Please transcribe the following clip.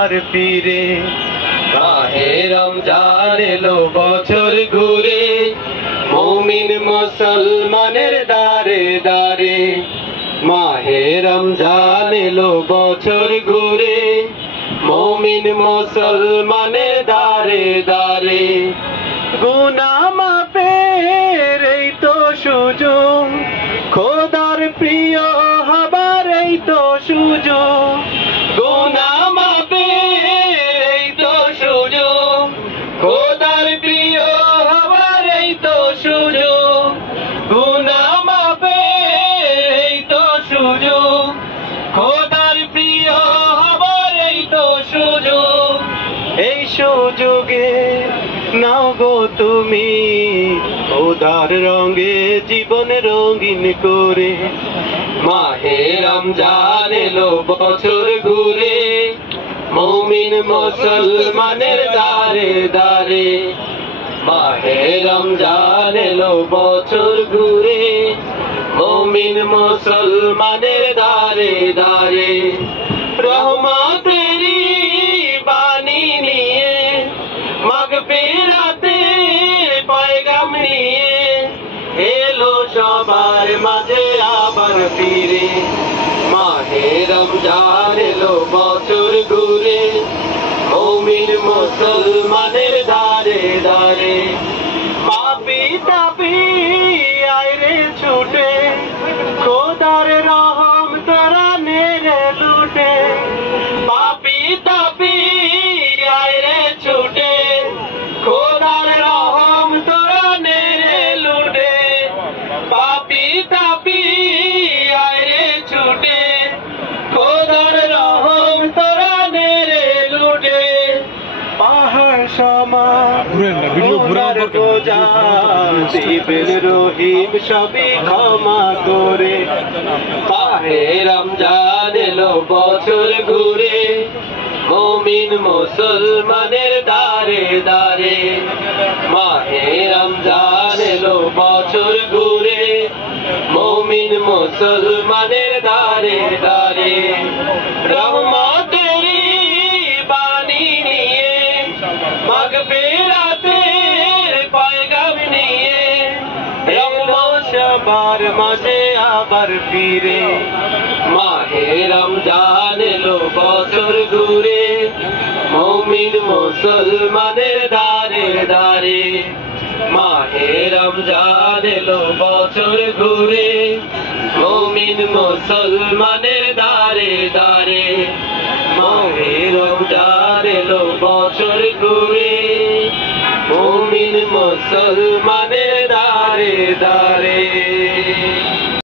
আবার ফিরে। মাহে রমজান এলো বছর ঘুরে, মুমিন মুসলমানের দারে দারে। মাহে রমজান এলো বছর ঘুরে, মুমিন মুসলমানের দারে দারে। গুনাহ মাফের এই তো সুযোগ, খোদার প্রিয় হবার এই তো সুযোগ। গুনাহ মাফের এই তো সুযোগ, খোদার প্রিয় হবার এই তো সুযোগ। গুনাহ মাফের এই তো সুযোগ, খোদার প্রিয় হবার এই তো সুযোগ। এই সুযোগে নাও গো তুমি, খোদার রঙে জীবন রঙিন করে। মাহে রমজান এলো বছর ঘুরে, মুমিন মুসলমানের দারে দারে। মাহে রমজান এলো বছর ঘুরে, মুমিন মুসলমানের দারে দারে। রহমতেরি বাণী নিয়ে, মাগফিরাতের পয়গাম নিয়ে, এলো সবার মাঝে আবার ফিরে। মাহে রমজান এলো বছর ঘুরে, মুমিন মুসলমানের দারে দারে। পাপী তাপী আয় রে ছুটে, খোদার রহম তোরা নেড়ে লুটে। পাপী তাপী আয় রে ছুটে, খোদার রহম তোরা নেড়ে লুটে। পাপী তাপী আয় রে ছুটে, খোদার রহম তোরা নেড়ে লুটে। পাহাড় সমান গুনার বোঝা দিবেন রহিম সবই ক্ষমা করে। মাহে রমজান এলো বছর ঘুরে, মুমিন মুসলমানের দারে দারে। মাহে রমজান এলো বছর ঘুরে, মুমিন মুসলমানের দারে দারে। রহমতেরি বাণী নিয়ে, মাগফিরাতের পয়গাম নিয়ে, এলো সবার মাঝে আবার ফিরে। মাহে রমজান এলো বছর ঘুরে, মুমিন মুসলমানের দারে দারে। মাহে রমজান এলো বছর ঘুরে, মুমিন মুসলমানের দারে দারে। মাহে রমজান এলো বছর ঘুরে, মুমিন মুসলমানের দারে দারে।